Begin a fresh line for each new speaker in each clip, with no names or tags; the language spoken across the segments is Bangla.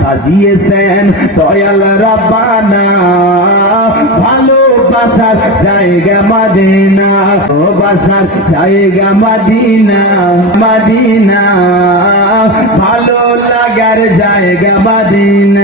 সাজিয়েছেন দয়াল রাব্বানা। ভালোবাসার জায়গা মাদিনা। ভালোবাসার জায়গা মাদিনা মাদিনা। ভালো লাগার জায়গা মাদিনা।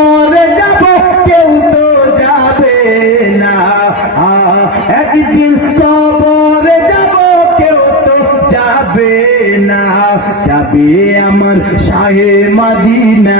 যাবে না একদিন কবর যাব কেউ তো যাবে না। যাবে আমার শাহে মাদিনা।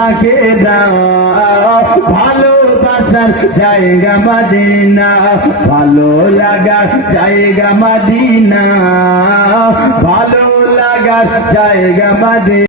মিটে দাও। ভালোবাসার জায়গা মাদিনা। ভালো লাগার জায়গা মাদিনা। ভালো লাগার জায়গা মাদিনা।